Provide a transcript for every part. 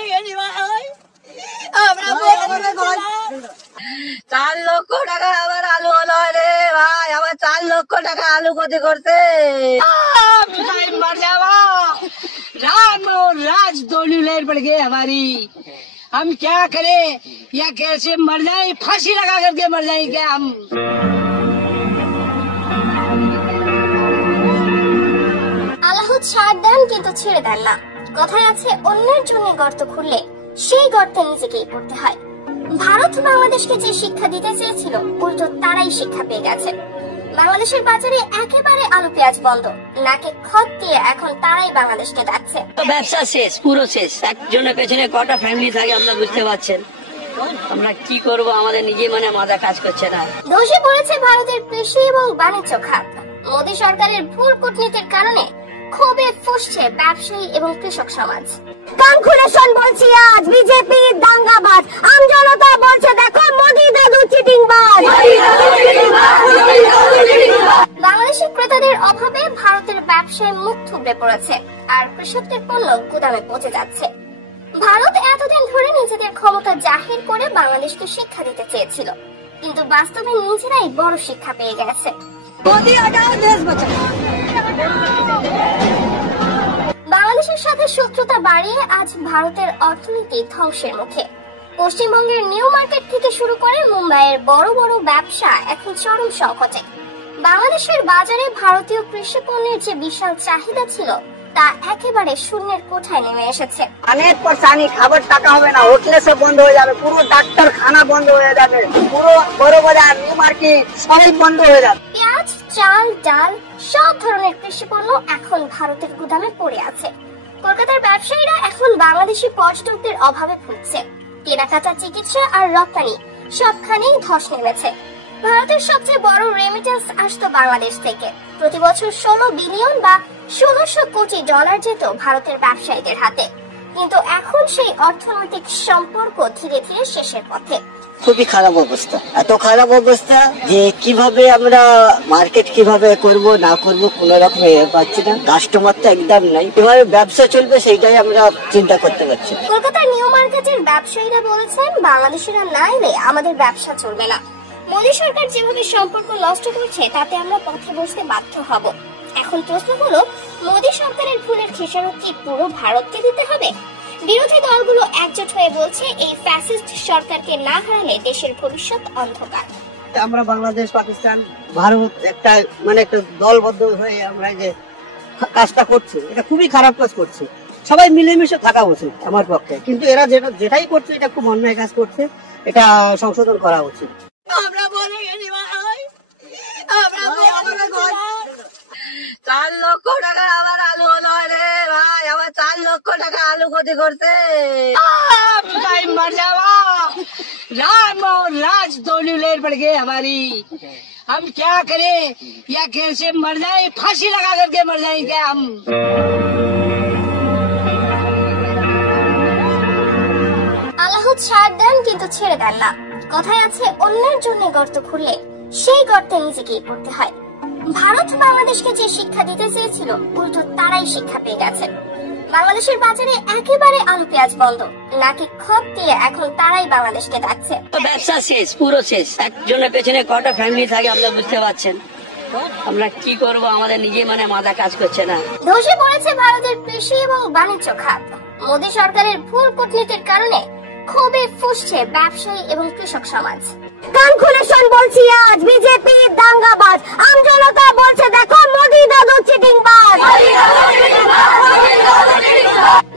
বলে গেছি ভাই, আমরা 4 লক্ষ টাকা আমার আলু হলো রে ভাই, আমার 4 লক্ষ টাকা আলু ক্ষতি করছে। मर जावा, राम और राज दोनों लहर पड़ गए हमारी, हम क्या करें या कैसे मर जाए, फांसी लगा करके मर जाए क्या हम। আল্লাহ ছাড় দেন কিন্তু ছেড়ে দেন না। কথায় আছে অন্যের জন্য গর্ত খুললে সেই গর্তে নিজেকেই পড়তে হয়। ভারত বাংলাদেশকে যে শিক্ষা দিতে চেয়েছিল উল্টো তারাই শিক্ষা পেয়ে গেছে। বাংলাদেশের বাজারে একেবারে আলু পেঁয়াজ বন্ধ, নাকে খত দিয়ে এখন তারাই বাংলাদেশকে ডাকছে। ব্যবসা শেষ, পুরো শেষ। একজনের পেছনে কটা ফ্যামিলি থাকে আমরা বুঝতে পারছেন। আমরা কি করব, আমাদের নিজে মাথা কাজ করছে না। ধসে পড়েছে ভারতের কৃষি এবং বাণিজ্য খাত। মোদী সরকারের ভুল কূটনীতির কারণে ক্ষোভে ফুঁসছে ব্যবসায়ী এবং কৃষক সমাজ। কান খুলে শোন বলছি, আজ বিজেপি দাঙ্গাবাজ, আম জনতা বলছে দেখো মোদী দাদু চিটিংবাজ। বাংলাদেশি ক্রেতাদের অভাবে ভারতের ব্যবসায় মুখ থুবড়ে পড়েছে আর কৃষকদের পণ্য গুদামে পচে যাচ্ছে। ভারত এতদিন ধরে নিজেদের ক্ষমতা জাহির করে বাংলাদেশকে শিক্ষা দিতে চেয়েছিল, কিন্তু বাস্তবে নিজেরাই বড় শিক্ষা পেয়ে গেছে। বাংলাদেশের সাথে শত্রুতা বাড়িয়ে আজ ভারতের অর্থনীতি ধ্বংসের মুখে। পশ্চিমবঙ্গের নিউ মার্কেট থেকে শুরু করে মুম্বাইয়ের বড় বড় ব্যবসা এখন চরম সংকটে। বাংলাদেশের বাজারে ভারতীয় কৃষি পণ্যের যে বিশাল চাহিদা ছিল তা একেবারে শূন্যের কোঠায় নেমে এসেছে। অনেক পরেশানি, খাবার টাকা হবে না, হোটেলে সব বন্ধ হয়ে যাবে, পুরো ডাক্তারখানা বন্ধ হয়ে যাবে, পুরো বড় বাজার নিউ মার্কেট সবই বন্ধ হয়ে যাবে। পেঁয়াজ, চাল, ডাল সব ধরনের কৃষি পণ্য এখন ভারতের গুদামে পড়ে আছে। কলকাতার ব্যবসায়ীরা এখন বাংলাদেশি পর্যটকদের অভাবে ভুগছে। কেনাকাটা, চিকিৎসা আর রপ্তানি সবখানেই ধস নেমেছে। ভারতের সবচেয়ে বড় রেমিটেন্স আসতো বাংলাদেশ থেকে। প্রতি বছর 16 বিলিয়ন বা 1600 কোটি ডলার যেত ভারতের ব্যবসায়ীদের হাতে, কিন্তু এখন সেই অর্থনৈতিক সম্পর্ক ধীরে ধীরে শেষের পথে। খুবই খারাপ অবস্থা, এত খারাপ অবস্থা যে কিভাবে আমরা মার্কেট কিভাবে করব না করব কোন রকম পাচ্ছি না, কাস্টমার তো একদম নাই, কিভাবে ব্যবসা চলবে সেইটাই আমরা চিন্তা করতে পারছি। কলকাতার নিউ মার্কেটের ব্যবসায়ীরা বলেছেন বাংলাদেশিরা না এলে আমাদের ব্যবসা চলবে না। মোদী সরকার যেভাবে সম্পর্ক নষ্ট করছে তাতে আমরা পথে বসতে বাধ্য হব। এখন প্রশ্ন হলো, মোদী সরকারের ভুলের খেসারত কি পুরো ভারতকে দিতে হবে? বিরোধী দলগুলো একজোট হয়ে বলছে এই ফ্যাসিস্ট সরকারকে না হারালে দেশের ভবিষ্যৎ অন্ধকার। আমরা বাংলাদেশ, পাকিস্তান, ভারত একটা একটা দলবদ্ধ হয়ে আমরা যে কাজটা করছি এটা খুবই খারাপ কাজ করছে। সবাই মিলেমিশে থাকা উচিত আমার পক্ষে, কিন্তু এরা যেটাই করছে এটা খুব অন্যায় কাজ করছে, এটা সংশোধন করা উচিত। আমরা বলে গেছি ভাই, আমরা 4 লক্ষ টাকা আমার আলু হলো রে ভাই, আমার 4 লক্ষ টাকা আলু ক্ষতি করছে। मर जावा, राम और राज दोनों लहर पड़ गए हमारी, हम क्या करें या कैसे मर जाए, फांसी लगा करके मर जाए क्या हम। আল্লাহ ছাড় দেন কিন্তু ছেড়ে দেন না। কথায় আছে অন্যের জন্য গর্ত খুললে সেই গর্তে নিজেকেই পড়তে হয়। ভারত বাংলাদেশকে যে শিক্ষা দিতে চেয়েছিল উল্টো তারাই শিক্ষা পেয়ে গেছে। বাংলাদেশের বাজারে একেবারে আলু পেঁয়াজ বন্ধ, নাকি খত দিয়ে এখন তারাই বাংলাদেশকে ডাকছে। ব্যবসা শেষ, পুরো শেষ। একজনের পেছনে কটা ফ্যামিলি থাকে আমরা বুঝতে পারছেন। আমরা কি করব, আমাদের নিজে মাথা কাজ করছে না। ধসে পড়েছে ভারতের কৃষি এবং বাণিজ্য খাত। মোদী সরকারের ভুল কূটনীতির কারণে ক্ষোভে ফুঁসছে ব্যবসায়ী এবং কৃষক সমাজ। কান খুলে শোন বলছি, আজ বিজেপি দাঙ্গাবাজ, আম জনতা বলছে দেখো মোদী দাদু চিটিংবাজ।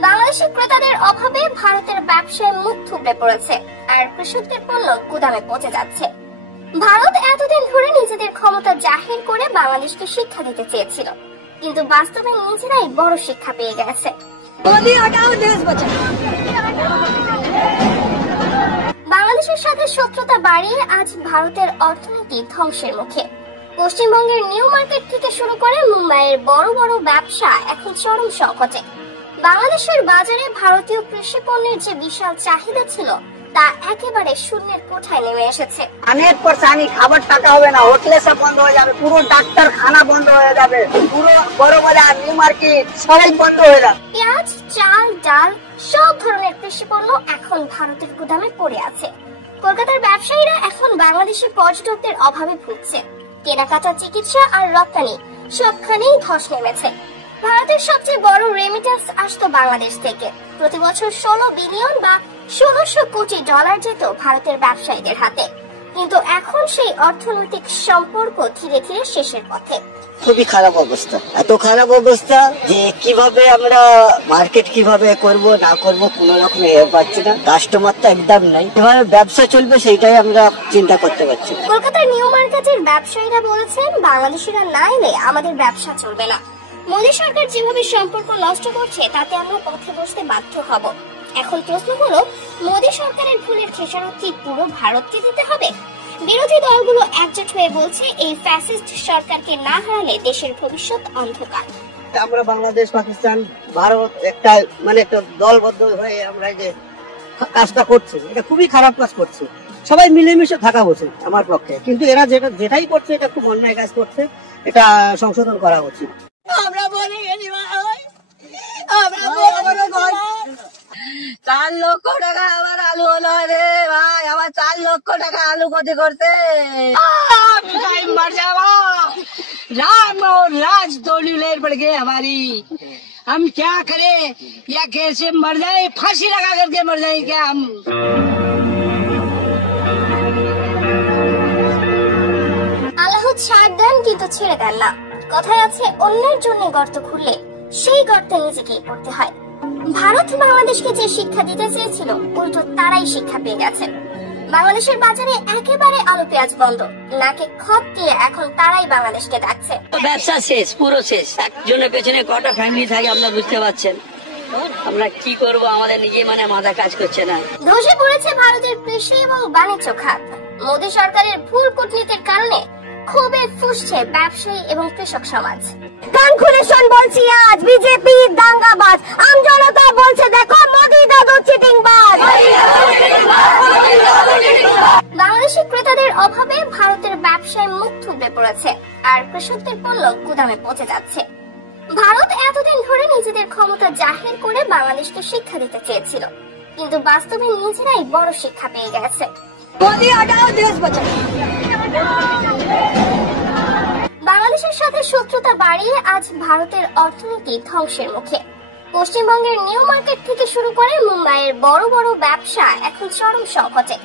বাংলাদেশি ক্রেতাদের অভাবে ভারতের ব্যবসায় মুখ থুবড়ে পড়েছে আর কৃষকদের পণ্য গুদামে পচে যাচ্ছে। ভারত এতদিন ধরে নিজেদের ক্ষমতা জাহির করে বাংলাদেশকে শিক্ষা দিতে চেয়েছিল, কিন্তু বাস্তবে নিজেরাই বড় শিক্ষা পেয়ে গেছে। বাংলাদেশের সাথে শত্রুতা বাড়িয়ে আজ ভারতের অর্থনীতি ধ্বংসের মুখে। পশ্চিমবঙ্গের নিউ মার্কেট থেকে শুরু করে মুম্বাইয়ের বড় বড় ব্যবসা এখন চরম সংকটে। বাংলাদেশের বাজারে ভারতীয় কৃষি পণ্যের যে বিশাল চাহিদা ছিল তা একেবারে শূন্যের কোঠায় নেমে এসেছে। অনেক পরেশানি, খাবার টাকা হবে না, হোটেলে সব বন্ধ হয়ে যাবে, পুরো ডাক্তারখানা বন্ধ হয়ে যাবে, পুরো বড় বাজার নিউ মার্কেট সবই বন্ধ হয়ে যাবে। পেঁয়াজ, চাল, ডাল সব ধরনের কৃষি পণ্য এখন ভারতের গুদামে পড়ে আছে। কলকাতার ব্যবসায়ীরা এখন বাংলাদেশি পর্যটকদের অভাবে ভুগছে। কেনাকাটা, চিকিৎসা আর রপ্তানি সবখানেই ধস নেমেছে। ভারতের সবচেয়ে বড় রেমিটেন্স আসতো বাংলাদেশ থেকে। প্রতি বছর 16 বিলিয়ন বা 1600 কোটি ডলার যেত ভারতের ব্যবসায়ীদের হাতে। কিন্তু এখন সেই অর্থনৈতিক সম্পর্ক ধীরে ধীরে শেষের পথে। খুবই খারাপ অবস্থা, এত খারাপ অবস্থা যে কিভাবে আমরা মার্কেট কিভাবে করব না করব কোনো রকম পাচ্ছি না। কাস্টমার তো একদম নাই, কিভাবে ব্যবসা চলবে সেইটাই আমরা চিন্তা করতে পারছি না। কলকাতার নিউ মার্কেটের ব্যবসায়ীরা বলেছেন, বাংলাদেশিরা না এলে আমাদের ব্যবসা চলবে না। মোদী সরকার যেভাবে সম্পর্ক নষ্ট করছে তাতে আমরা পথে বসতে বাধ্য হব। এখন প্রশ্ন হলো, মোদী সরকারের ভুলের খেসারত কি পুরো ভারতকে দিতে হবে? বিরোধী দলগুলো একজোট হয়ে বলছে, এই ফ্যাসিস্ট সরকারকে না হারালে দেশের ভবিষ্যৎ অন্ধকার। আমরা বাংলাদেশ, পাকিস্তান, ভারত একটা একটা দলবদ্ধ হয়ে আমরা যে কাজটা করছি, এটা খুবই খারাপ কাজ করছে। সবাই মিলেমিশে থাকা উচিত আমার পক্ষে, কিন্তু এরা যেটাই করছে এটা খুব অন্যায় কাজ করছে, এটা সংশোধন করা উচিত। আমরা বলে গেছি ভাই, আমরা বলে 4 লক্ষ টাকা আমার আলু হলো রে ভাই, আমার 4 লক্ষ টাকা আলু ক্ষতি করতে। मर जावा, राम और राज दोनों लहर पड़ गए हमारी। हम क्या करें, या कैसे मर जाए, फांसी लगा करके मर जाए क्या हम? আল্লাহ ছাড় দেন কিন্তু ছেড়ে দেন না। কথায় আছে, অন্যের জন্য গর্ত খুললে সেই গর্তে নিজেকেই পড়তে হয়। ভারত বাংলাদেশকে যে শিক্ষা দিতে চেয়েছিল, উল্টো তারাই শিক্ষা পেয়ে গেছে। বাংলাদেশের বাজারে একেবারে আলু পেঁয়াজ বন্ধ, নাকে খত দিয়ে এখন তারাই বাংলাদেশকে ডাকছে। ব্যবসা শেষ, পুরো শেষ। একজনের পেছনে কটা ফ্যামিলি থাকে আপনারা বুঝতে পারছেন। আমরা কি করব, আমাদের নিজে মাথা কাজ করছে না। ধসে পড়েছে ভারতের কৃষি এবং বাণিজ্য খাত। মোদী সরকারের ভুল কূটনীতির কারণে ক্ষোভে ফুঁসছে ব্যবসায়ী এবং কৃষক সমাজ। কান খুলে শোন বলছি, আজ বিজেপি দাঙ্গাবাজ, আম জনতা বলছে দেখো মোদী দাদু চিটিংবাজ। বাংলাদেশি ক্রেতাদের অভাবে ভারতের ব্যবসায় মুখ থুবড়ে পড়েছে, আর কৃষকদের পণ্য গুদামে পচে যাচ্ছে। ভারত এতদিন ধরে নিজেদের ক্ষমতা জাহির করে বাংলাদেশকে শিক্ষা দিতে চেয়েছিল, কিন্তু বাস্তবে নিজেরাই বড় শিক্ষা পেয়ে গেছে। মোদি হটাও, দেশ বাঁচাও। বাংলাদেশের সাথে শত্রুতা বাড়িয়ে আজ ভারতের অর্থনীতি ধ্বংসের মুখে। পশ্চিমবঙ্গের নিউ মার্কেট থেকে শুরু করে মুম্বাইয়ের বড় বড় ব্যবসা এখন চরম সংকটে।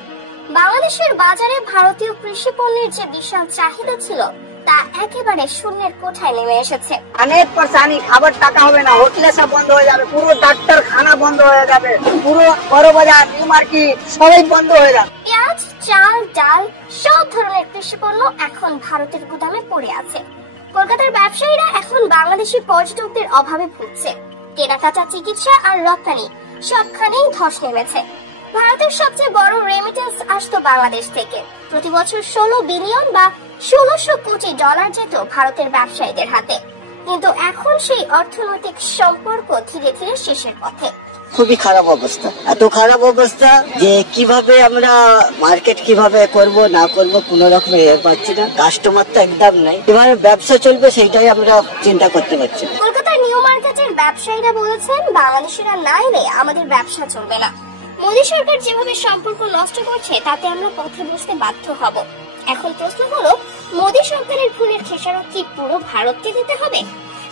বাংলাদেশের বাজারে ভারতীয় কৃষি পণ্যের যে বিশাল চাহিদা ছিল, তা একেবারে শূন্যের কোঠায় নেমে এসেছে। অনেক পরেশানি, খাবার টাকা হবে না, হোটেলে সব বন্ধ হয়ে যাবে, পুরো ডাক্তার খানা বন্ধ হয়ে যাবে, পুরো বড় বাজার, নিউ মার্কেট সবাই বন্ধ হয়ে যাবে। পেঁয়াজ, চাল, ডাল সব ধরনের কৃষি পণ্য এখন ভারতের গুদামে পড়ে আছে। কলকাতার ব্যবসায়ীরা এখন বাংলাদেশি পর্যটকদের অভাবে ভুগছে। কেনাকাটা, চিকিৎসা আর রপ্তানি সবখানেই ধস নেমেছে। ভারতের সবচেয়ে বড় রেমিটেন্স আসতো বাংলাদেশ থেকে। প্রতি বছর 16 বিলিয়ন বা 1600 কোটি ডলার যেত ভারতের ব্যবসায়ীদের হাতে। কিন্তু এখন সেই অর্থনৈতিক সম্পর্ক ধীরে ধীরে শেষের পথে। খুবই খারাপ অবস্থা, এত খারাপ অবস্থা যে কিভাবে আমরা মার্কেট কিভাবে করব না করব কোনো রকম পাচ্ছি না। কাস্টমার তো একদম নাই, কিভাবে ব্যবসা চলবে সেইটাই আমরা চিন্তা করতে পারছি না। কলকাতার নিউ মার্কেটের ব্যবসায়ীরা বলেছেন, বাংলাদেশিরা না এলে আমাদের ব্যবসা চলবে না। মোদী সরকার যেভাবে সম্পর্ক নষ্ট করছে তাতে আমরা পথে বসতে বাধ্য হব। এখন প্রশ্ন হলো, মোদী সরকারের ভুলের খেসারত কি পুরো ভারতকে দিতে হবে?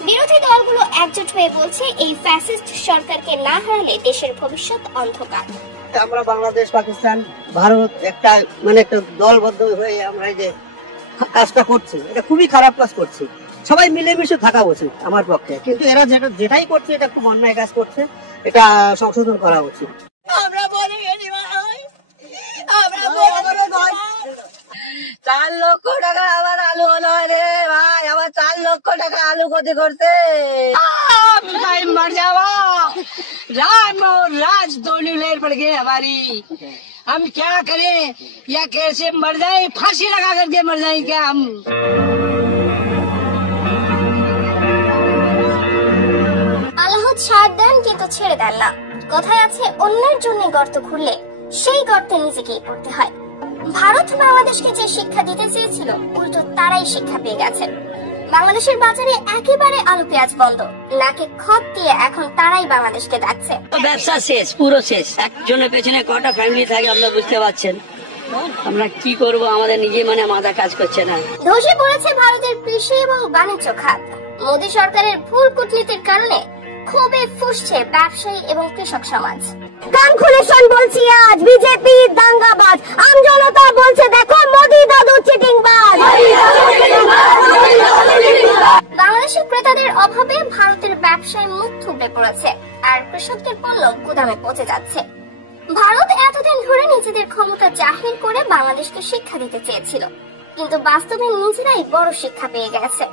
বিরোধী দলগুলো একজোট হয়ে বলছে, এই ফ্যাসিস্ট সরকারকে না হারালে দেশের ভবিষ্যৎ অন্ধকার। আমরা বাংলাদেশ, পাকিস্তান, ভারত একটা একটা দলবদ্ধ হয়ে আমরা যে কাজটা করছি, এটা খুবই খারাপ কাজ করছি। সবাই মিলেমিশে থাকা উচিত আমার পক্ষে, কিন্তু এরা যেটাই করছে এটা খুব অন্যায় কাজ করছে, এটা সংশোধন করা উচিত। আমরা বলে গেছি ভাই, আমরা বলে 4 লক্ষ টাকা আমার আলু হলো রে ভাই, আমার 4 লক্ষ টাকা আলু ক্ষতি করতে। मर जावा, राम और राज दोनों लहर पड़ गए हमारी। हम क्या करें, या कैसे मर जाए, फांसी लगा करके मर जाए क्या हम? আল্লাহ ছাড় দেন কিন্তু ছেড়ে দেন না। কথায় আছে, অন্যের জন্য গর্ত খুললে সেই গর্তে নিজেকেই পড়তে হয়। ভারত বাংলাদেশকে যে শিক্ষা দিতে চেয়েছিল, উল্টো তারাই শিক্ষা পেয়ে গেছে। বাংলাদেশের বাজারে একেবারে আলু পেঁয়াজ বন্ধ, নাকে খত দিয়ে এখন তারাই বাংলাদেশকে ডাকছে। ব্যবসা শেষ, পুরো শেষ। একজনের পেছনে কটা ফ্যামিলি থাকে আপনারা বুঝতে পারছেন। আমরা কি করব, আমাদের নিজে মাথা কাজ করছে না। ধসে পড়েছে ভারতের কৃষি এবং বাণিজ্য খাত। মোদী সরকারের ভুল কূটনীতির কারণে ক্ষোভে ফুঁসছে ব্যবসায়ী এবং কৃষক সমাজ। কান খুলে শোন বলছি, আজ বিজেপি দাঙ্গাবাজ, আমজনতা বলছে দেখো মোদী দাদু চিটিংবাজ। বাংলাদেশের ক্রেতাদের অভাবে ভারতের ব্যবসায় মুখ থুবড়ে পড়েছে আর কৃষকদের পণ্য গুদামে পচে যাচ্ছে। ভারত এতদিন ধরে নিজেদের ক্ষমতা জাহির করে বাংলাদেশকে শিক্ষা দিতে চেয়েছিল, কিন্তু বাস্তবে নিজেরাই বড় শিক্ষা পেয়ে গেছে।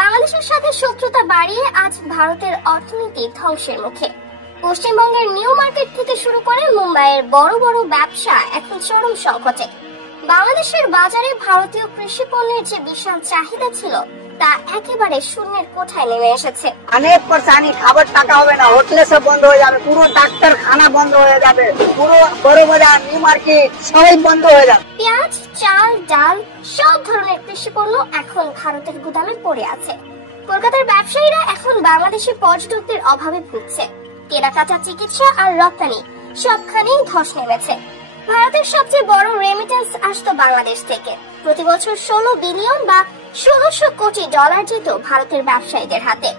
বাংলাদেশের সাথে শত্রুতা বাড়িয়ে আজ ভারতের অর্থনীতি ধ্বংসের মুখে। পশ্চিমবঙ্গের নিউ মার্কেট থেকে শুরু করে মুম্বাইয়ের বড় বড় ব্যবসা এখন চরম সংকটে। বাংলাদেশের বাজারে ভারতীয় কৃষি পণ্যের যে বিশাল চাহিদা ছিল তা একেবারে শূন্যের কোঠায় নেমে এসেছে। অনেক পরেশানি, খাবার টাকা হবে না, হোটেলে সব বন্ধ হয়ে যাবে, পুরো ডাক্তারখানা বন্ধ হয়ে যাবে, পুরো বড় বাজার নিউ মার্কেট সবাই বন্ধ হয়ে যাবে। পেঁয়াজ, চাল, ডাল সব ধরনের কৃষি পণ্য এখন ভারতের গুদামে পড়ে আছে। কলকাতার ব্যবসায়ীরা এখন বাংলাদেশি পর্যটকদের অভাবে ভুগছে। কেনাকাটা, চিকিৎসা আর রপ্তানি সবখানেই ধস নেমেছে। ভারতের সবচেয়ে বড় রেমিটেন্স আসতো বাংলাদেশ থেকে। প্রতি বছর 16 বিলিয়ন বা 1600 কোটি ডলার যেত ভারতের ব্যবসায়ীদের হাতে,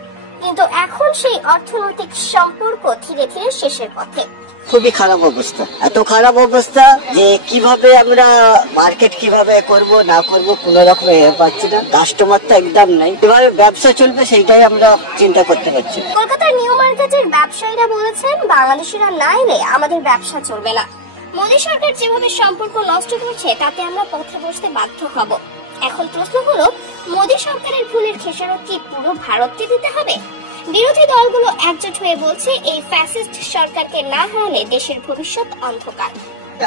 কিন্তু এখন সেই অর্থনৈতিক সম্পর্ক ধীরে ধীরে শেষের পথে। খুবই খারাপ অবস্থা, এত খারাপ অবস্থা যে কিভাবে আমরা মার্কেট কিভাবে করব না করব কোনো রকম পাচ্ছি না। কাস্টমার তো একদম নাই, কিভাবে ব্যবসা চলবে সেইটাই আমরা চিন্তা করতে পারছি। কলকাতার নিউ মার্কেটের ব্যবসায়ীরা বলেছেন বাংলাদেশিরা না এলে আমাদের ব্যবসা চলবে না। মোদী সরকার যেভাবে সম্পর্ক নষ্ট করছে তাতে আমরা পথে বসতে বাধ্য হব। এখন প্রশ্ন হলো, মোদী সরকারের ভুলের খেসারত কি পুরো ভারতকে দিতে হবে? বিরোধী দলগুলো একজোট হয়ে বলছে এই ফ্যাসিস্ট সরকারকে না হারালে দেশের ভবিষ্যৎ অন্ধকার।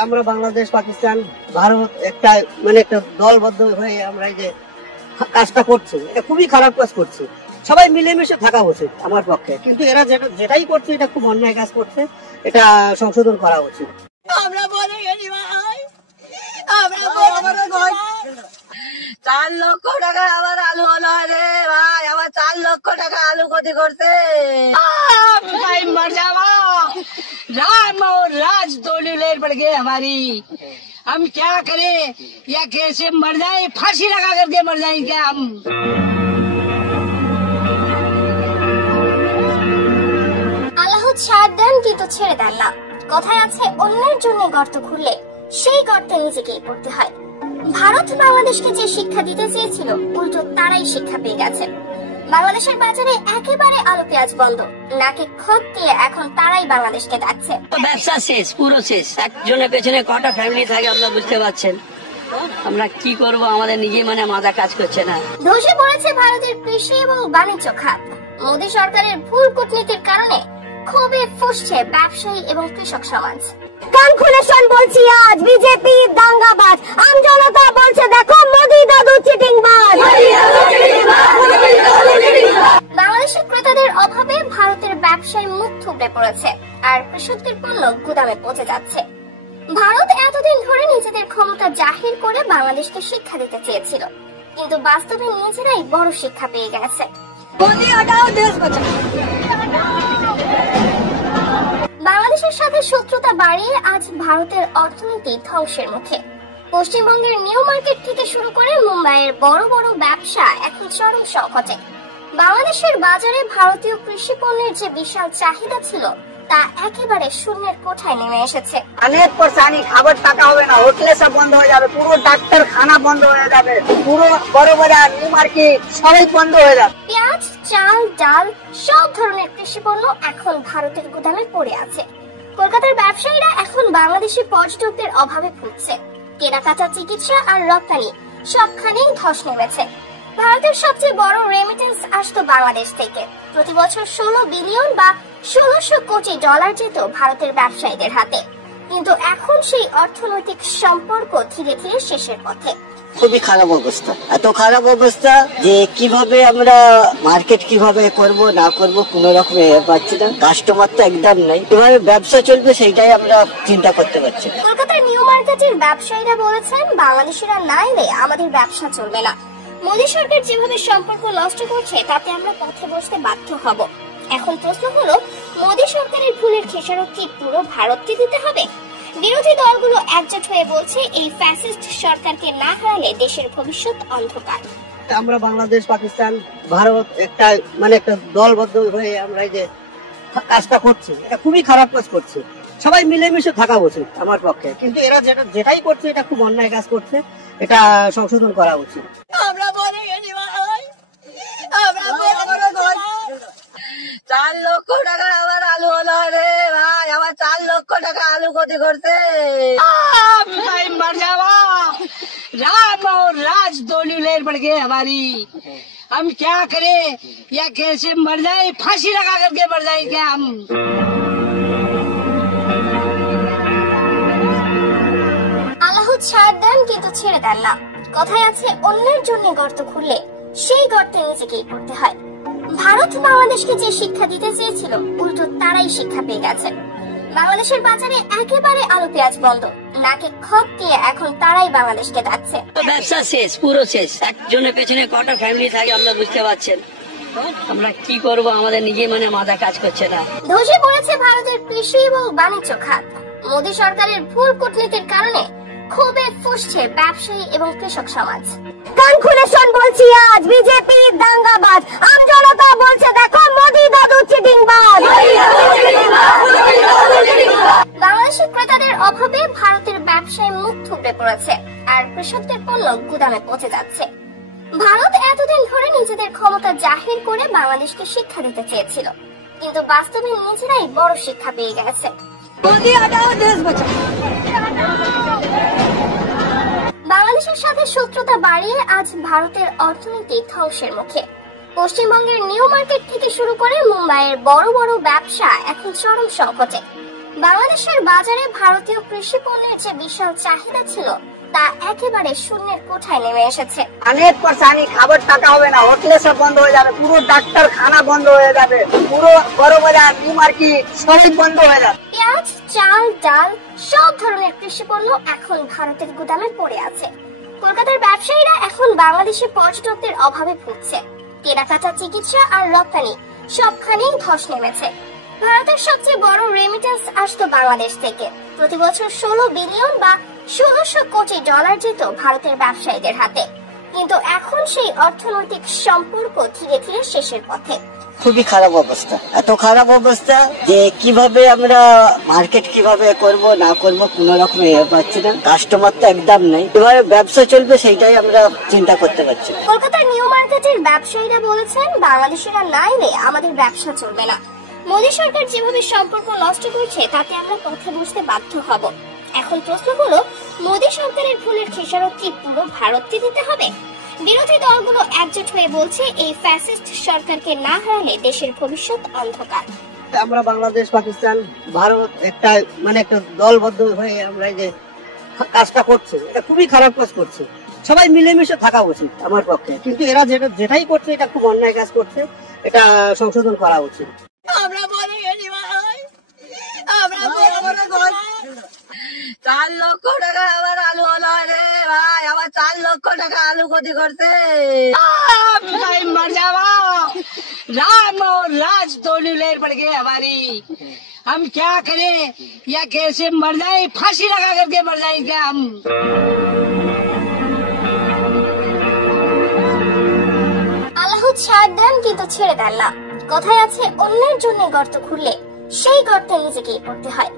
আমরা বাংলাদেশ, পাকিস্তান, ভারত একটা একটা দলবদ্ধ হয়ে আমরা এই যে কাজটা করছি, এটা খুবই খারাপ কাজ করছে। সবাই মিলেমিশে থাকা উচিত আমার পক্ষে, কিন্তু এরা যেটাই করছে এটা খুব অন্যায় কাজ করছে, এটা সংশোধন করা উচিত। আমরা বলে গেছি ভাই, আমরা 4 লক্ষ টাকা আমার আলু হলো রে ভাই, আমার 4 লক্ষ টাকা আলু ক্ষতি করছে। भाई मर जावा, राम और राज दोनों लेर पड़ गए हमारी। हम क्या करें, या कैसे मर जाए, फांसी लगा करके मर जाए क्या हम? আল্লাহ ছাড় দেন কিন্তু ছেড়ে দেন না। কথায় আছে, অন্যের জন্য গর্ত খুঁড়লে সেই গর্তে নিজেকেই পড়তে হয়। ভারত বাংলাদেশকে যে শিক্ষা দিতে চেয়েছিল উল্টো তারাই শিক্ষা পেয়ে গেছে। বাংলাদেশের বাজারে একেবারে আলু পেঁয়াজ বন্ধ, নাকে খত দিয়ে এখন তারাই বাংলাদেশকে ডাকছে। ব্যবসা শেষ, পুরো শেষ। একজনের পেছনে কটা ফ্যামিলি থাকে আপনারা বুঝতে পারছেন। আমরা কি করব, আমাদের নিজে মাথা কাজ করছে না। ধসে পড়েছে ভারতের কৃষি এবং বাণিজ্য খাত। মোদী সরকারের ভুল কূটনীতির কারণে ক্ষোভে ফুঁসছে ব্যবসায়ী এবং কৃষক সমাজ। কান খুলে শোন বলছি, আজ বিজেপি দাঙ্গাবাজ, আমজনতা বলছে দেখো মোদী দাদু চিটিংবাজ। বাংলাদেশের ক্রেতাদের অভাবে ভারতের ব্যবসায় মুখ থুবড়ে পড়েছে আর কৃষকদের পণ্য গুদামে পচে যাচ্ছে। ভারত এতদিন ধরে নিজেদের ক্ষমতা জাহির করে বাংলাদেশকে শিক্ষা দিতে চেয়েছিল, কিন্তু বাস্তবে নিজেরাই বড় শিক্ষা পেয়ে গেছে। বাংলাদেশের সাথে শত্রুতা বাড়িয়ে আজ ভারতের অর্থনীতি ধ্বংসের মুখে। পশ্চিমবঙ্গের নিউ মার্কেট থেকে শুরু করে মুম্বাইয়ের বড় বড় ব্যবসা এখন চরম সংকটে। বাংলাদেশের বাজারে ভারতীয় কৃষি পণ্যের যে বিশাল চাহিদা ছিল তা একেবারে শূন্যের কোঠায় নেমে এসেছে। অনেক পরেশানি, খাবার টাকা হবে না, হোটেলে সব বন্ধ হয়ে যাবে, পুরো ডাক্তারখানা বন্ধ হয়ে যাবে, পুরো বড় বাজার নিউ মার্কেট সবাই বন্ধ হয়ে যাবে। পেঁয়াজ, চাল, ডাল সব ধরনের কৃষি পণ্য এখন ভারতের গুদামে পড়ে আছে। কলকাতার ব্যবসায়ীরা এখন বাংলাদেশি পর্যটকদের অভাবে ভুগছে। কেনাকাটা, চিকিৎসা আর রপ্তানি সবখানেই ধস নেমেছে। ভারতের সবচেয়ে বড় রেমিটেন্স আসতো বাংলাদেশ থেকে। প্রতি বছর 16 বিলিয়ন বা 1600 কোটি ডলার যেত ভারতের ব্যবসায়ীদের হাতে, কিন্তু এখন সেই অর্থনৈতিক সম্পর্ক ধীরে ধীরে শেষের পথে। খুবই খারাপ অবস্থা, এত খারাপ অবস্থা যে কিভাবে আমরা মার্কেট কিভাবে করব না করব কোনো রকম পাচ্ছি না। কাস্টমার তো একদম নাই, কিভাবে ব্যবসা চলবে সেইটাই আমরা চিন্তা করতে পারছি না। কলকাতার নিউ মার্কেটের ব্যবসায়ীরা বলেছেন, বাংলাদেশিরা না এলে আমাদের ব্যবসা চলবে না। মোদী সরকার যেভাবে সম্পর্ক নষ্ট করছে তাতে আমরা পথে বসতে বাধ্য হব। এখন প্রশ্ন হলো, মোদী সরকারের ভুলের খেসারত কি পুরো ভারতকে দিতে হবে? বিরোধী দলগুলো একজোট হয়ে বলছে, এই ফ্যাসিস্ট সরকারকে না হারালে দেশের ভবিষ্যৎ অন্ধকার। আমরা বাংলাদেশ, পাকিস্তান, ভারত একটা একটা দলবদ্ধ হয়ে আমরা এই যে কাজটা করছি, এটা খুবই খারাপ কাজ করছে। সবাই মিলেমিশে থাকা উচিত আমার পক্ষে, কিন্তু এরা যেটাই করছে এটা খুব অন্যায় কাজ করছে, এটা সংশোধন করা উচিত। আমরা বলে গেছি ভাই, আমরা বলে গেছি। 4 লক্ষ টাকা আমার আলু হলো রে ভাই, আমার 4 লক্ষ টাকা আলু ক্ষতি করছে। भाई मर जावा, राम और राज दोनों लेर पड़ गए हमारी। हम क्या करें, या कैसे मर जाए, फांसी लगा करके मर जाए क्या हम? আল্লাহ ছাড় দেন কিন্তু ছেড়ে দেন না। কথায় আছে, অন্যের জন্য গর্ত খুললে সেই গর্তে নিজেকেই পড়তে হয়। ভারত বাংলাদেশকে যে শিক্ষা দিতে চেয়েছিল, উল্টো তারাই শিক্ষা পেয়ে গেছে। বাংলাদেশের বাজারে একেবারে আলু পেঁয়াজ বন্ধ, নাকে খত দিয়ে এখন তারাই বাংলাদেশকে ডাকছে। ব্যবসা শেষ, পুরো শেষ। একজনের পেছনে কটা ফ্যামিলি থাকে আপনারা বুঝতে পারছেন। আমরা কি করব, আমাদের নিজে মাথা কাজ করছে না। ধসে পড়েছে ভারতের কৃষি এবং বাণিজ্য খাত। মোদী সরকারের ভুল কূটনীতির কারণে ক্ষোভে ফুঁসছে ব্যবসায়ী এবং কৃষক সমাজ। কান খুলে শোন বলছি, আজ বিজেপি দাঙ্গাবাজ, আমজনতা বলছে দেখো মোদী দাদু চিটিংবাজ। বাংলাদেশের ক্রেতাদের অভাবে ভারতের ব্যবসায় মুখ থুবড়ে পড়েছে, আর কৃষকদের পণ্য গুদামে পচে যাচ্ছে। ভারত এতদিন ধরে নিজেদের ক্ষমতা জাহির করে বাংলাদেশকে শিক্ষা দিতে চেয়েছিল, কিন্তু বাস্তবে নিজেরাই বড় শিক্ষা পেয়ে গেছে। বাংলাদেশের সাথে শত্রুতা বাড়িয়ে আজ ভারতের অর্থনীতি ধ্বংসের মুখে। পশ্চিমবঙ্গের নিউ মার্কেট থেকে শুরু করে মুম্বাইয়ের বড় বড় ব্যবসা এখন চরম সংকটে। বাংলাদেশের বাজারে ভারতীয় কৃষি পণ্যের যে বিশাল চাহিদা ছিল, তা একেবারে শূন্যের কোঠায় নেমে এসেছে। অনেক পরেশানি, খাবার টাকা হবে না, হোটেলে সব বন্ধ হয়ে যাবে, পুরো ডাক্তারখানা বন্ধ হয়ে যাবে, পুরো বড় বাজার নিউ মার্কেট সবই বন্ধ হয়ে যাবে। পেঁয়াজ, চাল, ডাল সব ধরনের কৃষি পণ্য এখন ভারতের গুদামে পড়ে আছে। কলকাতার ব্যবসায়ীরা এখন বাংলাদেশি পর্যটকদের অভাবে ভুগছে। কেনাকাটা, চিকিৎসা আর রপ্তানি সবখানেই ধস নেমেছে। ভারতের সবচেয়ে বড় রেমিটেন্স আসতো বাংলাদেশ থেকে। প্রতি বছর 16 বিলিয়ন বা 1600 কোটি ডলার যেত ভারতের ব্যবসায়ীদের হাতে, কিন্তু এখন সেই অর্থনৈতিক সম্পর্ক ধীরে ধীরে শেষের পথে। খুবই খারাপ অবস্থা, এত খারাপ অবস্থা যে কিভাবে আমরা মার্কেট কিভাবে করব না করব কোনো রকম পাচ্ছি না। কাস্টমার তো একদম নাই, কিভাবে ব্যবসা চলবে সেইটাই আমরা চিন্তা করতে পারছি না। কলকাতার নিউ মার্কেটের ব্যবসায়ীরা বলেছেন, বাংলাদেশিরা না এলে আমাদের ব্যবসা চলবে না। মোদী সরকার যেভাবে সম্পর্ক নষ্ট করছে তাতে আমরা পথে বসতে বাধ্য হব। এখন প্রশ্ন হলো, মোদী সরকারের ভুলের খেসারত কি পুরো ভারতকে দিতে হবে? বিরোধী দলগুলো একজোট হয়ে বলছে, এই ফ্যাসিস্ট সরকারকে না হারালে দেশের ভবিষ্যৎ অন্ধকার। আমরা বাংলাদেশ, পাকিস্তান, ভারত একটা একটা দলবদ্ধ হয়ে আমরা এই যে কাজটা করছি, এটা খুবই খারাপ কাজ করছে। সবাই মিলেমিশে থাকা উচিত আমার পক্ষে, কিন্তু এরা যেটাই করছে এটা খুব অন্যায় কাজ করছে, এটা সংশোধন করা উচিত। আমরা বলে গেছি ভাই, আমরা বলে গেছি। 4 লক্ষ টাকা আমার আলু হলো রে ভাই, আমার 4 লক্ষ টাকা আলু ক্ষতি করছে। भाई मर जावा, राम और राज दोनों लेर पड़ गए हमारी। हम क्या करें, या कैसे मर जाए, फांसी लगा करके मर जाए क्या हम? আল্লাহ ছাড় দেন কিন্তু ছেড়ে দেন না। কথায় আছে, অন্যের জন্য গর্ত খুললে সেই গর্তে নিজেকেই পড়তে হয়।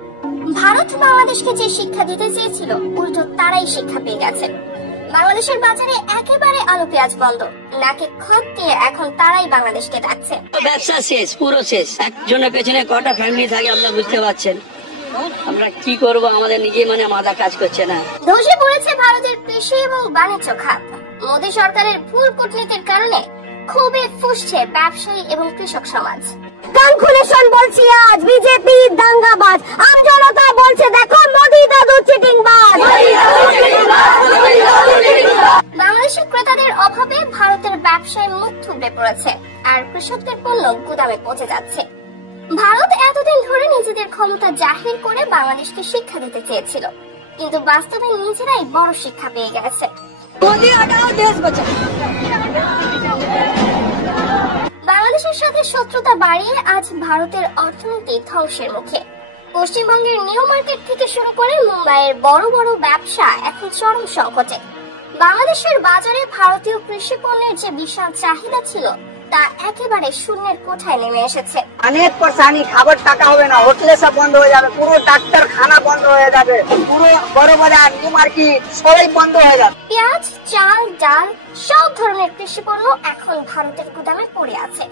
ভারত বাংলাদেশকে যে শিক্ষা দিতে চেয়েছিল, উল্টো তারাই শিক্ষা পেয়ে গেছে। বাংলাদেশের বাজারে একেবারে আলু পেঁয়াজ বন্ধ, নাকে খত দিয়ে এখন তারাই বাংলাদেশকে ডাকছে। ব্যবসা শেষ, পুরো শেষ। একজনের পেছনে কটা ফ্যামিলি থাকে আপনারা বুঝতে পারছেন। আমরা কি করব, আমাদের নিজে মাথা কাজ করছে না। ধসে পড়েছে ভারতের কৃষি এবং বাণিজ্য খাত। মোদী সরকারের ভুল কূটনীতির কারণে ক্ষোভে ফুঁসছে ব্যবসায়ী এবং কৃষক সমাজ। কান খুলে শোন বলছি আজ বিজেপি দাঙ্গাবাজ, আম জনতা বলছে দেখো মোদি দাদু চিটিংবাজ। বাংলাদেশের ক্রেতাদের অভাবে ভারতের ব্যবসায় মুখ থুবড়ে পড়েছে আর কৃষকদের পণ্য গুদামে পচে যাচ্ছে। ভারত এতদিন ধরে নিজেদের ক্ষমতা জাহির করে বাংলাদেশকে শিক্ষা দিতে চেয়েছিল, কিন্তু বাস্তবে নিজেরাই বড় শিক্ষা পেয়ে গেছে। বাংলাদেশের সাথে শত্রুতা বাড়িয়ে আজ ভারতের অর্থনীতি ধ্বংসের মুখে। পশ্চিমবঙ্গের নিউ মার্কেট থেকে শুরু করে মুম্বাইয়ের বড় বড় ব্যবসা এখন চরম সংকটে। বাংলাদেশের বাজারে ভারতীয় কৃষি পণ্যের যে বিশাল চাহিদা ছিল তা একেবারে শূন্যের কোঠায় নেমে এসেছে। অনেক পরেশানি, খাবার টাকা হবে না, হোটেলে সব বন্ধ হয়ে যাবে, পুরো ডাক্তার খানা বন্ধ হয়ে যাবে, পুরো বড় বাজার নিউ মার্কেট সবাই বন্ধ হয়ে যাবে। পেঁয়াজ, চাল, ডাল সব ধরনের কৃষি পণ্য এখন ভারতের গুদামে পড়ে আছে।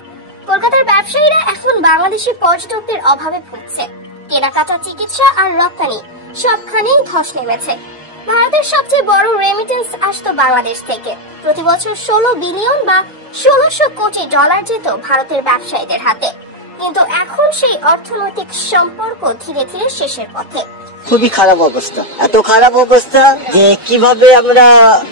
কলকাতার ব্যবসায়ীরা এখন বাংলাদেশি পর্যটকদের অভাবে ভুগছে। কেনাকাটা, চিকিৎসা আর রপ্তানি সবখানেই ধস নেমেছে। ভারতের সবচেয়ে বড় রেমিটেন্স আসতো বাংলাদেশ থেকে। প্রতি বছর 16 বিলিয়ন বা 1600 কোটি ডলার যেত ভারতের ব্যবসায়ীদের হাতে, কিন্তু এখন সেই অর্থনৈতিক সম্পর্ক ধীরে ধীরে শেষের পথে। খুবই খারাপ অবস্থা, এত খারাপ অবস্থা যে কিভাবে আমরা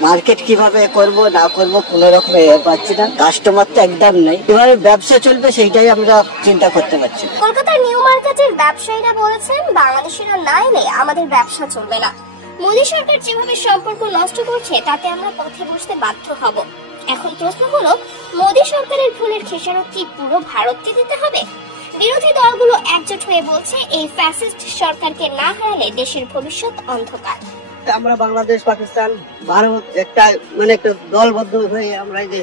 মার্কেট কিভাবে করব না করব কোন রকম পাচ্ছি না। কাস্টমার তো একদম নেই, কিভাবে ব্যবসা চলবে সেইটাই আমরা চিন্তা করতে পারছি। কলকাতার নিউ মার্কেটের ব্যবসায়ীরা বলেছেন বাংলাদেশিরা না এলে আমাদের ব্যবসা চলবে না। মোদী সরকার যেভাবে সম্পর্ক নষ্ট করছে তাতে আমরা পথে বসতে বাধ্য হব। এখন প্রশ্ন হলো, মোদী সরকারের ভুলের খেসারত কি পুরো ভারতকে দিতে হবে? বিরোধী দলগুলো একজোট হয়ে বলছে এই ফ্যাসিস্ট সরকারকে না হারালে দেশের ভবিষ্যৎ অন্ধকার। আমরা বাংলাদেশ, পাকিস্তান, ভারত একটা একটা দলবদ্ধ হয়ে আমরা এই যে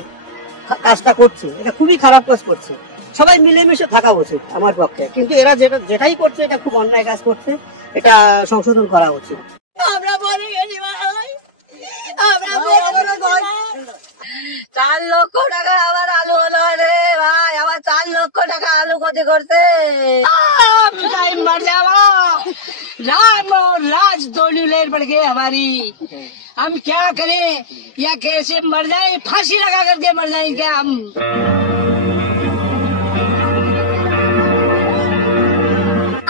কাজটা করছি, এটা খুবই খারাপ কাজ করছে। সবাই মিলেমিশে থাকা উচিত আমার পক্ষে, কিন্তু এরা যেটাই করছে এটা খুব অন্যায় কাজ করছে, এটা সংশোধন করা উচিত। আমরা বলে গেছি ভাই, আমরা বলে গেছি 4 লক্ষ টাকা আমার আলু হলো রে ভাই, আমার 4 লক্ষ টাকা আলু ক্ষতি করছে। मर जावा, राम और राज दोनों लेर पड़ गए हमारी। हम क्या करें या कैसे मर जाए, फांसी लगा करके मर जाए क्या हम?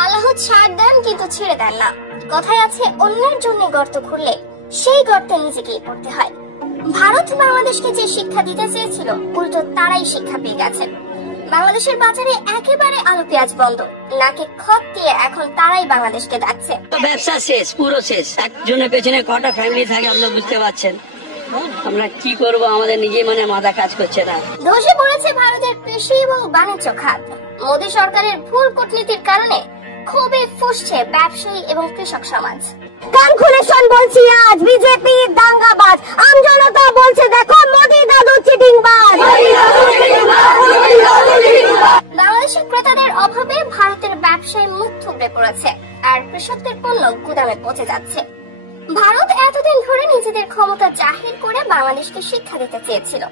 আল্লাহ ছাড় দেন কিন্তু ছেড়ে দেন না। কথায় আছে, অন্যের জন্য গর্ত খুঁড়লে সেই গর্তে নিজেকেই পড়তে হয়। ভারত বাংলাদেশকে যে শিক্ষা দিতে চেয়েছিল উল্টো তারাই শিক্ষা পেয়ে গেছে। বাংলাদেশের বাজারে একেবারে আলু পেঁয়াজ বন্ধ, নাকে খত দিয়ে এখন তারাই বাংলাদেশকে ডাকছে। ব্যবসা শেষ, পুরো শেষ। একজনের পেছনে কটা ফ্যামিলি থাকে আপনারা বুঝতে পারছেন। আমরা কি করব, আমাদের নিজে মাথা কাজ করছে না। ধসে পড়েছে ভারতের কৃষি এবং বাণিজ্য খাত। মোদী সরকারের ভুল কূটনীতির কারণে ক্ষোভে ফুঁসছে ব্যবসায়ী এবং কৃষক সমাজ। কান খুলে শোন বলছি আজ বিজেপি দাঙ্গাবাজ, আম জনতা বলছে দেখো মোদি দাদু চিটিংবাজ। বাংলাদেশের ক্রেতাদের অভাবে ভারতের ব্যবসায় মুখ থুবড়ে পড়েছে আর কৃষকদের পণ্য গুদামে পচে যাচ্ছে। ভারত এতদিন ধরে নিজেদের ক্ষমতা জাহির করে বাংলাদেশকে শিক্ষা দিতে চেয়েছিল,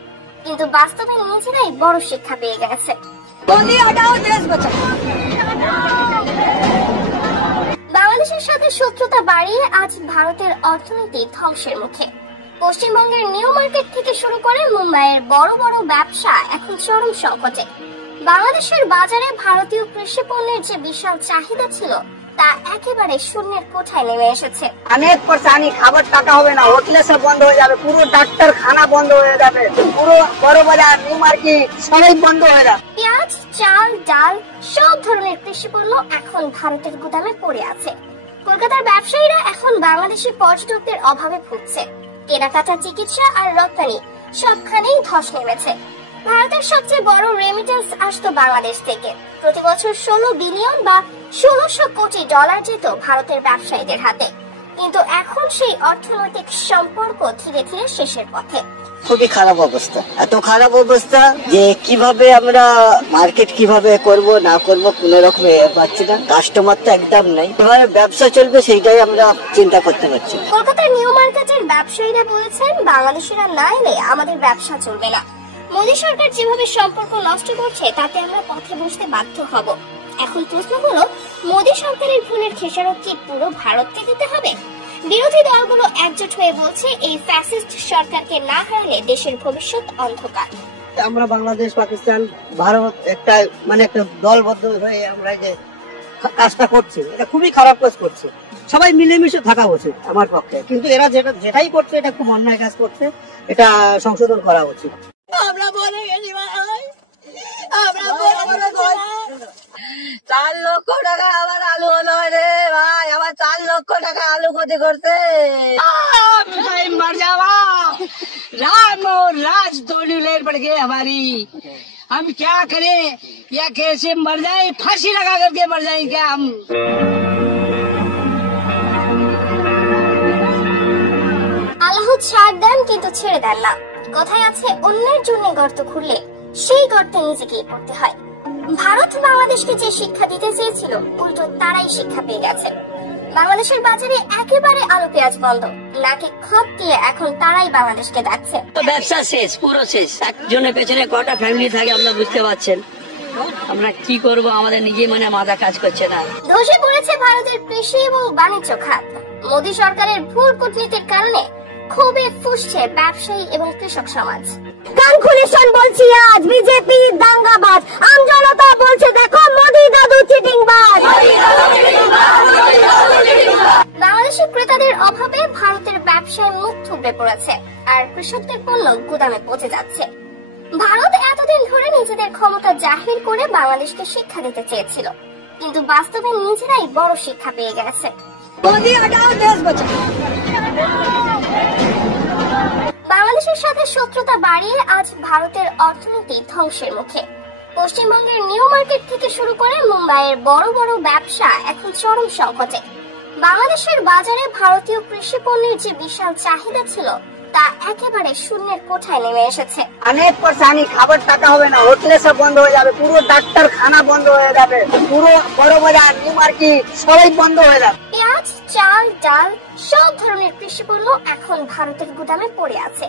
কিন্তু বাস্তবে নিজেরাই বড় শিক্ষা পেয়ে গেছে। বাংলাদেশের সাথে শত্রুতা বাড়িয়ে আজ ভারতের অর্থনীতি ধ্বংসের মুখে। পশ্চিমবঙ্গের নিউ মার্কেট থেকে শুরু করে মুম্বাইয়ের বড় বড় ব্যবসা এখন চরম সংকটে। বাংলাদেশের বাজারে ভারতীয় কৃষি পণ্যের যে বিশাল চাহিদা ছিল তা একেবারে শূন্যের কোঠায় নেমে এসেছে। অনেক পরেশানি, খাবার টাকা হবে না, হোটেলে সব বন্ধ হয়ে যাবে, পুরো ডাক্তার খানা বন্ধ হয়ে যাবে, পুরো বড় বাজার নিউ মার্কেট সবাই বন্ধ হয়ে যাবে। পেঁয়াজ, চাল, ডাল সব ধরনের কৃষি পণ্য এখন ভারতের গুদামে পড়ে আছে। কলকাতার ব্যবসায়ীরা এখন বাংলাদেশি পর্যটকদের অভাবে ভুগছে। কেনাকাটা, চিকিৎসা আর রপ্তানি সবখানেই ধস নেমেছে। ভারতের সবচেয়ে বড় রেমিটেন্স আসতো বাংলাদেশ থেকে। প্রতি বছর 16 বিলিয়ন বা 1600 কোটি ডলার যেত ভারতের ব্যবসায়ীদের হাতে, কিন্তু এখন সেই অর্থনৈতিক সম্পর্ক ধীরে ধীরে শেষের পথে। খুবই খারাপ অবস্থা, এত খারাপ অবস্থা যে কিভাবে আমরা মার্কেট কিভাবে করব না করব কোন রকম পাচ্ছি না। কাস্টমার তো একদম নেই, কিভাবে ব্যবসা চলবে সেইটাই আমরা চিন্তা করতে পারছি। কলকাতার নিউ মার্কেটের ব্যবসায়ীরা বলেছেন বাংলাদেশিরা না এলে আমাদের ব্যবসা চলবে না। মোদী সরকার যেভাবে সম্পর্ক নষ্ট করছে তাতে আমরা পথে বসতে বাধ্য হব। এখন প্রশ্ন হলো, মোদী সরকারের ভুলের খেসারত কি পুরো ভারতকে দিতে হবে? বিরোধী দলগুলো একজোট হয়ে বলছে এই ফ্যাসিস্ট সরকারকে না হারালে দেশের ভবিষ্যৎ অন্ধকার। আমরা বাংলাদেশ, পাকিস্তান, ভারত একটা মানে একটা দলবদ্ধ হয়ে আমরা যে কাজটা করছি, এটা খুবই খারাপ কাজ করছে। সবাই মিলেমিশে থাকা উচিত আমার পক্ষে, কিন্তু এরা যেটাই করছে এটা খুব অন্যায় কাজ করছে, এটা সংশোধন করা উচিত। আমরা বলে গেছি ভাই, আমরা বলে গেছি 4 লক্ষ টাকা আমার আলু হলো রে ভাই, আমার 4 লক্ষ টাকা আলু ক্ষতি করছে। मैं मर जावा, राम और राज दोनों लेर पड़ गए हमारी। हम क्या करें या कैसे मर जाए, फांसी लगा करके मर जाए क्या हम? আল্লাহ ছাড় দেন কিন্তু ছেড়ে দেন না। কথায় আছে, অন্যের জন্য গর্ত খুঁড়লে সেই গর্তে নিজেকেই পড়তে হয়। ভারত বাংলাদেশকে যে শিক্ষা দিতে চেয়েছিল, উল্টো তারাই শিক্ষা পেয়ে গেছে। বাংলাদেশের বাজারে একেবারে আলু পেঁয়াজ বন্ধ, নাকি খত দিয়ে এখন তারাই বাংলাদেশকে ডাকছে। তো ব্যবসা শেষ, পুরো শেষ। একজনের পেছনে কটা ফ্যামিলি থাকে আপনারা বুঝতে পারছেন। আমরা কি করব, আমাদের নিজে মানে মাথা কাজ করছে না। ধসে পড়েছে ভারতের কৃষি এবং বাণিজ্য খাত। মোদী সরকারের ভুল কূটনীতির কারণে ক্ষোভে ফুঁসছে ব্যবসায়ী এবং কৃষক সমাজ। কান খুলে শোন বলছি, আজ বিজেপি দাঙ্গাবাজ, আমজনতা বলছে দেখো মোদী দাদু চিটিংবাজ। বাংলাদেশের ক্রেতাদের অভাবে ভারতের ব্যবসায় মুখ থুবড়ে পড়েছে, আর কৃষকদের পণ্য গুদামে পচে যাচ্ছে। ভারত এতদিন ধরে নিজেদের ক্ষমতা জাহির করে বাংলাদেশকে শিক্ষা দিতে চেয়েছিল, কিন্তু বাস্তবে নিজেরাই বড় শিক্ষা পেয়ে গেছে। বাংলাদেশের সাথে শত্রুতা বাড়িয়ে আজ ভারতের অর্থনীতি ধ্বংসের মুখে। পশ্চিমবঙ্গের নিউ মার্কেট থেকে শুরু করে মুম্বাইয়ের বড় বড় ব্যবসা এখন চরম সংকটে। বাংলাদেশের বাজারে ভারতীয় কৃষি পণ্যের যে বিশাল চাহিদা ছিল, তা একেবারে শূন্যের কোঠায় নেমে এসেছে। অনেক পরেশানি, খাবার টাকা হবে না, হোটেলে সব বন্ধ হয়ে যাবে, পুরো ডাক্তারখানা বন্ধ হয়ে যাবে, পুরো বড় বাজার নিউ মার্কেট সবাই বন্ধ হয়ে যাবে। পেঁয়াজ, চাল, ডাল সব ধরনের কৃষি পণ্য এখন ভারতের গুদামে পড়ে আছে।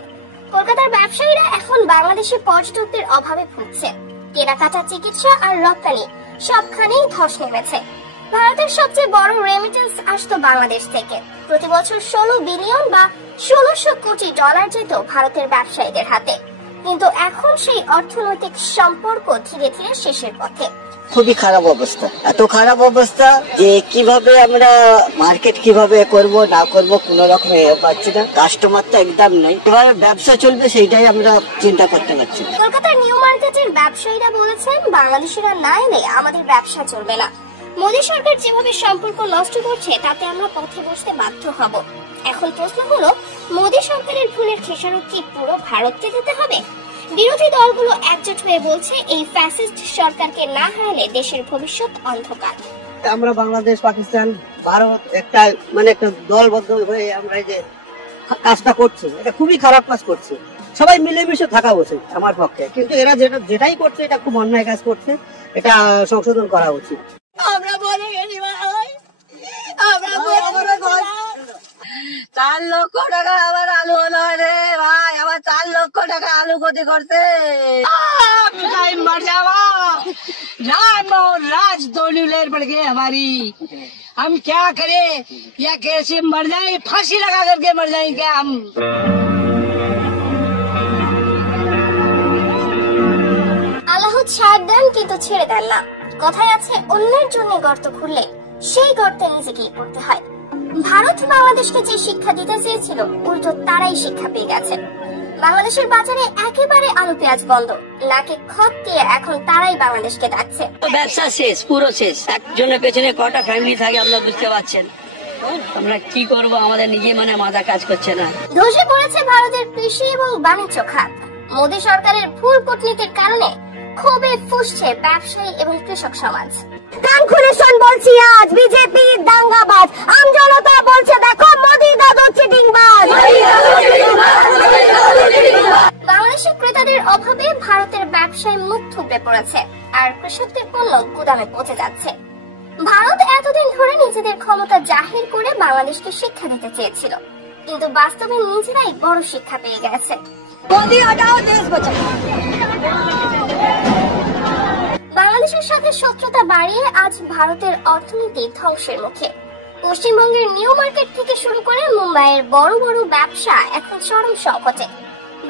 কলকাতার ব্যবসায়ীরা এখন বাংলাদেশি পর্যটকদের অভাবে ভুগছে। কেনাকাটা, চিকিৎসা আর রপ্তানি সবখানেই ধস নেমেছে। ভারতের সবচেয়ে বড় রেমিটেন্স আসতো বাংলাদেশ থেকে। প্রতি বছর 16 বিলিয়ন বা 1600 কোটি ডলার যেত ভারতের ব্যবসায়ীদের হাতে, কিন্তু এখন সেই অর্থনৈতিক সম্পর্ক ধীরে ধীরে শেষের পথে। খুবই খারাপ অবস্থা, এত খারাপ অবস্থা যে কিভাবে আমরা মার্কেট কিভাবে করব না করব কোন রকম পাচ্ছি না। কাস্টমার তো একদম নেই, কিভাবে ব্যবসা চলবে সেইটাই আমরা চিন্তা করতে পারছি। কলকাতার নিউ মার্কেটের ব্যবসায়ীরা বলেছেন, বাংলাদেশিরা না এলে আমাদের ব্যবসা চলবে না। মোদী সরকার যেভাবে সম্পর্ক নষ্ট করছে, তাতে আমরা পথে বসতে বাধ্য হব। এখন প্রশ্ন হলো, মোদী সরকারের ভুলের খেসারত কি পুরো ভারতকে দিতে হবে? বিরোধী দলগুলো একজোট হয়ে বলছে, এই ফ্যাসিস্ট সরকারকে না হারালে দেশের ভবিষ্যৎ অন্ধকার। আমরা বাংলাদেশ, পাকিস্তান, ভারত একটা মানে একটা দলবদ্ধ হয়ে আমরা যে কাজটা করছি, এটা খুবই খারাপ কাজ করছে। সবাই মিলেমিশে থাকা উচিত আমার পক্ষে, কিন্তু এরা যেটাই করছে এটা খুব অন্যায় কাজ করছে, এটা সংশোধন করা উচিত। আমরা বলে গেছি ভাই, আমরা বলে গেছি 4 লক্ষ টাকা আমার আলু হলো রে ভাই, আমার 4 লক্ষ টাকা আলু ক্ষতি করছে। मैं मर जावा, राम और राज दोनों लेर पड़ गए हमारी। हम क्या करें या कैसे मर जाए, फांसी लगा करके मर जाए क्या हम? আল্লাহ ছাড় দেন কিন্তু ছেড়ে দেন না। কথায় আছে, অন্যের জন্য গর্ত খুঁড়লে সেই গর্তে নিজেকেই পড়তে হয়। ভারত বাংলাদেশকে যে শিক্ষা দিতে চেয়েছিল, উল্টো তারাই শিক্ষা পেয়ে গেছে। বাংলাদেশের বাজারে একেবারে আলু পেঁয়াজ বন্ধ, নাকি খত দিয়ে এখন তারাই বাংলাদেশকে ডাকছে। তো ব্যবসা শেষ, পুরো শেষ। একজনের পেছনে কটা ফ্যামিলি থাকে আপনারা বুঝতে পারছেন। আমরা কি করব, আমাদের নিজে মানে মাথা কাজ করছে না। ধসে পড়েছে ভারতের কৃষি এবং বাণিজ্য খাত। মোদী সরকারের ভুল কূটনীতির কারণে ক্ষোভে ফুঁসছে ব্যবসায়ী এবং কৃষক সমাজ। কান খুলে শোন বলছি, আজ বিজেপি দাঙ্গাবাজ, আমজনতা বলছে দেখো মোদী দাদু চিটিংবাজ। বাংলাদেশের ক্রেতাদের অভাবে ভারতের ব্যবসায় মুখ থুবড়ে পড়েছে, আর কৃষকদের পণ্য গুদামে পচে যাচ্ছে। ভারত এতদিন ধরে নিজেদের ক্ষমতা জাহির করে বাংলাদেশকে শিক্ষা দিতে চেয়েছিল, কিন্তু বাস্তবে নিজেরাই বড় শিক্ষা পেয়ে গেছে। মোদি হটাও, দেশ বাঁচাও। বাংলাদেশের সাথে শত্রুতা বাড়িয়ে আজ ভারতের অর্থনীতি ধ্বংসের মুখে। পশ্চিমবঙ্গের নিউ মার্কেট থেকে শুরু করে মুম্বাইয়ের বড় বড় ব্যবসা এখন চরম সংকটে।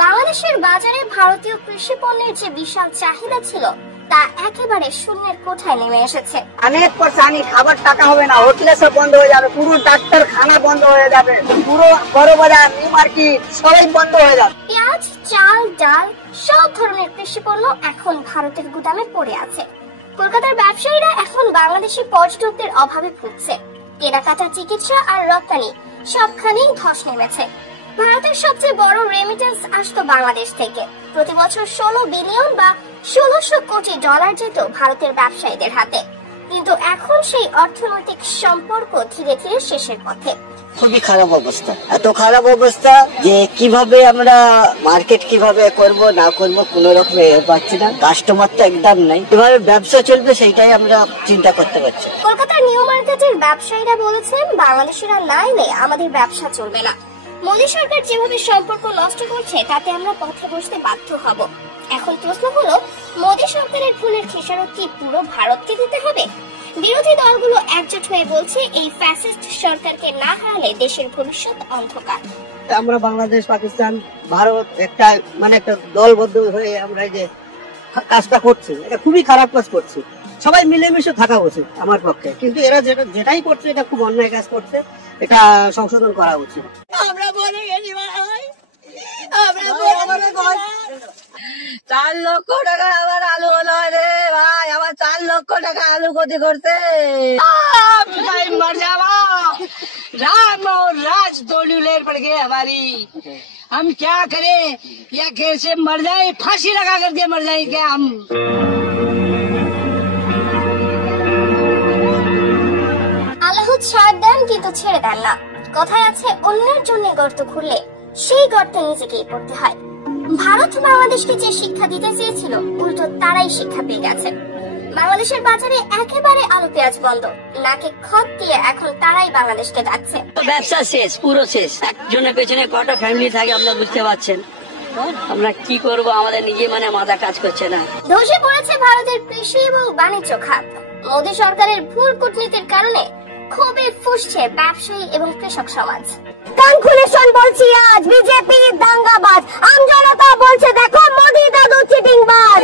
বাংলাদেশের বাজারে ভারতীয় কৃষি পণ্যের যে বিশাল চাহিদা ছিল তা একেবারে শূন্যের কোঠায় নেমে এসেছে। অনেক পরেশানি, খাবার টাকা হবে না, হোটেলে সব বন্ধ হয়ে যাবে, পুরো ডাক্তার খানা বন্ধ হয়ে যাবে, পুরো বড় বাজার নিউ মার্কেট সবাই বন্ধ হয়ে যাবে। পেঁয়াজ, চাল, ডাল সব ধরনের কৃষি পণ্য এখন ভারতের গুদামে পড়ে আছে। কলকাতার ব্যবসায়ীরা এখন বাংলাদেশি পর্যটকদের অভাবে ভুগছে। কেনাকাটা, চিকিৎসা আর রপ্তানি সবখানেই ধস নেমেছে। ভারতের সবচেয়ে বড় রেমিটেন্স আসতো বাংলাদেশ থেকে। প্রতি বছর 16 বিলিয়ন বা 1600 কোটি ডলার যেত ভারতের ব্যবসায়ীদের হাতে। কিন্তু এখন সেই অর্থনৈতিক সম্পর্ক ধীরে ধীরে শেষের পথে। খুবই খারাপ অবস্থা, এত খারাপ অবস্থা যে কিভাবে আমরা মার্কেট কিভাবে করব না করব কোনো রকম পাচ্ছি না। কাস্টমার তো একদম নাই, কিভাবে ব্যবসা চলবে সেইটাই আমরা চিন্তা করতে পারছি। কলকাতার নিউ মার্কেটের ব্যবসায়ীরা বলেছেন, বাংলাদেশিরা না এলে আমাদের ব্যবসা চলবে না। মোদী সরকার যেভাবে সম্পর্ক নষ্ট করছে তাতে আমরা পথে বসতে বাধ্য হব। এখন প্রশ্ন হলো, মোদী সরকারের ভুলের খেসারত কি পুরো ভারতকে দিতে হবে? বিরোধী দলগুলো একজোট হয়ে বলছে, এই ফ্যাসিস্ট সরকারকে না হারালে দেশের ভবিষ্যৎ অন্ধকার। আমরা বাংলাদেশ, পাকিস্তান, ভারত একটা একটা দলবদ্ধ হয়ে আমরা যে কাজটা করছি, এটা খুবই খারাপ কাজ করছি। সবাই মিলেমিশে থাকা উচিত আমার পক্ষে, কিন্তু এরা যেটাই করছে এটা খুব অন্যায় কাজ করছে, এটা সংশোধন করা উচিত। আমরা বলে গেছি ভাই, আমরা বলে গেছি 4 লক্ষ টাকা আমার আলু হলো রে ভাই, আমার 4 লক্ষ টাকা আলু ক্ষতি করছে। भाई मर जावा, राम और राज दोनों लेर पड़ गए हमारी। हम क्या करें, या कैसे मर जाए, फांसी लगा करके मर जाए क्या हम? আল্লাহ ছাড় দেন কিন্তু ছেড়ে দেন না। কথায় আছে, অন্যের জন্য গর্ত খুললে সেই গর্তে নিজেকেই পড়তে হয়। ভারত বাংলাদেশকে যে শিক্ষা দিতে চেয়েছিল, উল্টো তারাই শিক্ষা পেয়ে গেছে। বাংলাদেশের বাজারে একেবারে আলু পেঁয়াজ বন্ধ, নাকে খত দিয়ে এখন তারাই বাংলাদেশকে ডাকছে। ব্যবসা শেষ, পুরো শেষ। একজনের পেছনে কটা ফ্যামিলি থাকে আপনারা বুঝতে পারছেন। আমরা কি করব, আমাদের নিজে মাথা কাজ করছে না। ধসে পড়েছে ভারতের কৃষি এবং বাণিজ্য খাত। মোদী সরকারের ভুল কূটনীতির কারণে ক্ষোভে ফুঁসছে ব্যবসায়ী এবং কৃষক সমাজ। কান খুলে শোন বলছি, আজ বিজেপি দাঙ্গাবাজ, আমজনতা বলছে দেখো মোদী দাদু চিটিংবাজ।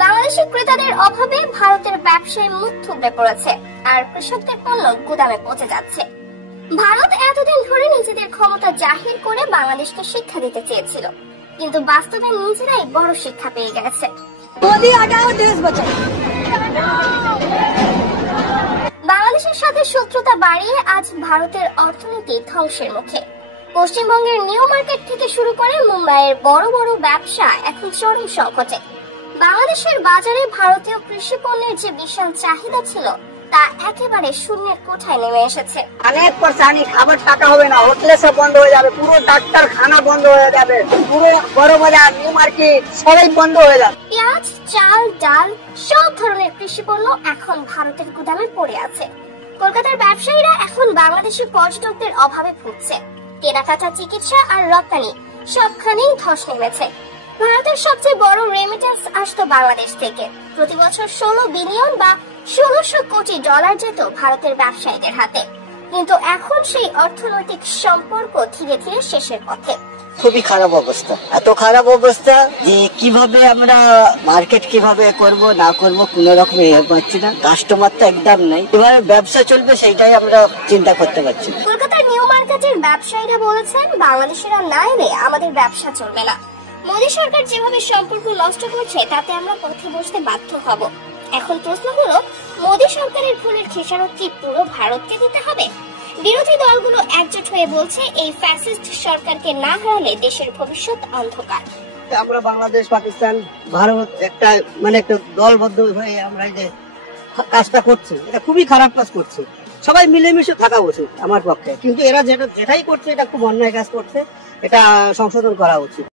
বাংলাদেশের ক্রেতাদের অভাবে ভারতের ব্যবসায় মুখ থুবড়ে পড়েছে, আর কৃষকদের পণ্য গুদামে পচে যাচ্ছে। ভারত এতদিন ধরে নিজেদের ক্ষমতা জাহির করে বাংলাদেশকে শিক্ষা দিতে চেয়েছিল, কিন্তু বাস্তবে নিজেরাই বড় শিক্ষা পেয়ে গেছে। মোদি আগাও, দেশ বাঁচাও। বাংলাদেশের সাথে শত্রুতা বাড়িয়ে আজ ভারতের অর্থনীতি ধ্বংসের মুখে। পশ্চিমবঙ্গের নিউ মার্কেট থেকে শুরু করে মুম্বাইয়ের বড় বড় ব্যবসা এখন চরম সংকটে। বাংলাদেশের বাজারে ভারতীয় কৃষি পণ্যের যে বিশাল চাহিদা ছিল তা একেবারে শূন্যের কোঠায় নেমে এসেছে। অনেক পরেশানি, খাবার টাকা হবে না, হোটেলে সব বন্ধ হয়ে যাবে, পুরো ডাক্তার খানা বন্ধ হয়ে যাবে, পুরো বড় বাজার নিউ মার্কেট সবাই বন্ধ হয়ে যাবে। পেঁয়াজ, চাল, ডাল সব ধরনের কৃষি পণ্য এখন ভারতের গুদামে পড়ে আছে। কলকাতার ব্যবসায়ীরা এখন বাংলাদেশি পর্যটকদের অভাবে ভুগছে। কেনাকাটা, চিকিৎসা আর রপ্তানি সবখানেই ধস নেমেছে। ভারতের সবচেয়ে বড় রেমিটেন্স আসতো বাংলাদেশ থেকে। প্রতি বছর 16 বিলিয়ন বা 1600 কোটি ডলার যেত ভারতের ব্যবসায়ীদের হাতে। কিন্তু এখন সেই অর্থনৈতিক সম্পর্ক ধীরে ধীরে শেষের পথে। খুবই খারাপ অবস্থা, এত খারাপ অবস্থা যে কিভাবে আমরা মার্কেট কিভাবে করব না করব কোনো রকম পাচ্ছি না। কাস্টমার তো একদম নাই, কিভাবে ব্যবসা চলবে সেইটাই আমরা চিন্তা করতে পারছি। কলকাতার নিউ মার্কেটের ব্যবসায়ীরা বলেছেন, বাংলাদেশিরা না এলে আমাদের ব্যবসা চলবে না। মোদী সরকার যেভাবে সম্পর্ক নষ্ট করছে তাতে আমরা পথে বসতে বাধ্য হব। এখন প্রশ্ন হলো, মোদী সরকারের ভুলের খেসারত কি পুরো ভারতকে দিতে হবে? বিরোধী দলগুলো একজোট হয়ে বলছে, এই ফ্যাসিস্ট সরকারকে না হারালে দেশের ভবিষ্যৎ অন্ধকার। আমরা বাংলাদেশ, পাকিস্তান, ভারত একটা একটা দলবদ্ধ হয়ে আমরা যে কাজটা করছি, এটা খুবই খারাপ কাজ করছি। সবাই মিলেমিশে থাকা উচিত আমার পক্ষে, কিন্তু এরা যেটাই করছে এটা খুব অন্যায় কাজ করছে, এটা সংশোধন করা উচিত।